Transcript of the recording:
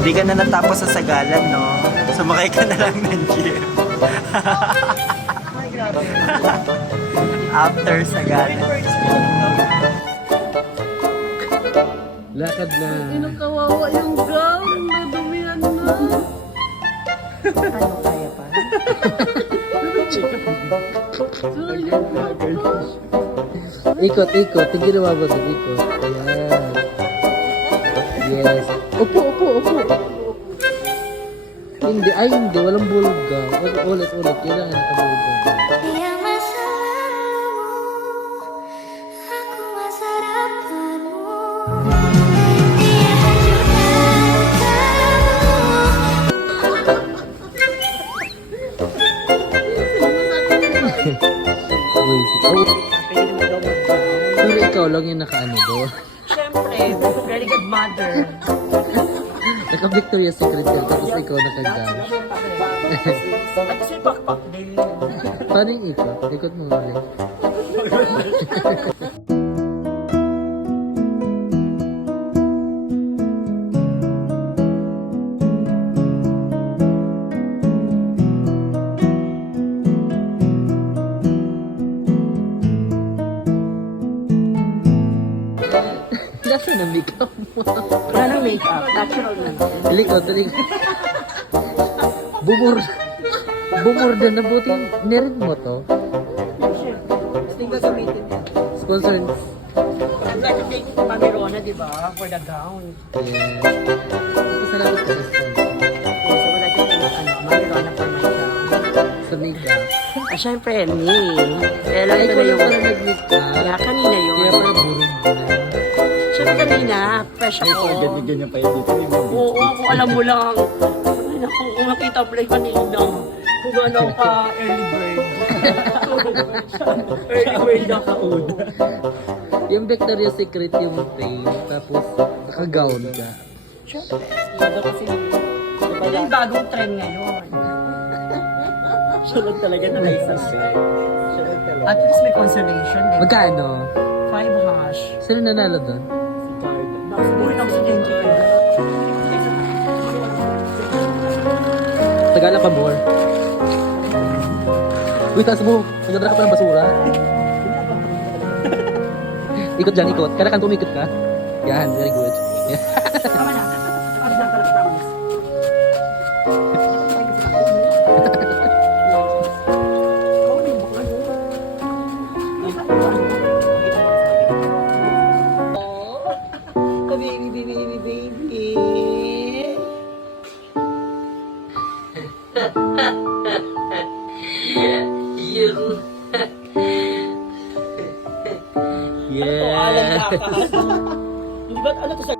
Hindi ka na natapos sa sagalan, no? Sumakay ka na lang ng jeep. After sagalan. Lakad na. Kawawa yung gown. Nadumihan na. Ano kaya pa? Ikot, ikot. Yung ginawa mo doon, ikot. Ayan. Yes. Upo, upo, upo. Hindi, ay hindi. Walang bulga. Ulit, ulit. Kailangan nakabulga. Pero ikaw lang yung nakaano doon. Siyempre, very good mother. Naka-Victoria's Secret ka, tapos ikaw naka-gown. At kasi pakpak din. Paano yung ikot? Ikot mo ulit. Nasaan ang makeup mo? Wala nang makeup. Natural na. Likod, likod. Bumurda na buti. Nirin mo to? Tinggal gamitin niya. Sponsor. I'm like to take Mami Rona, di ba? For the gown. Yes. Pasalamat ko sa sponsor. Okay, so wala to take Mami Rona for my gown. Sa makeup. Ah, syempre, me. Kaya lang Ay, ito na wala yung... pala nag-makeup. Kaya kanina yun. Kaya pala burong na. Syempre kanina, fresh ako. Ganyan pa yun dito. Oo, kung alam mo lang. Ay, naku, kung nakita pala yung kanina. Kung ano ka, early bird. Early bird na ka. Yung Victoria's Secret yung frame, tapos naka-gown ka. Syempre, iba kasi. Diba yung bagong trend ngayon? Siya lang talaga na naisasay. At least may consolation. Diba? Magkano? 5 hash. Sino nanalo doon? Buhay lang sa Genji. Tagala pa more. Uy, taas mo. Nagdadala ka pa ng basura. Ikot dyan, ikot. Kaya kan tumikot ka. Yan, very good. Yeah. Tama na. Ano na pala, promise. Baby. Yeah. Ba't ano to sa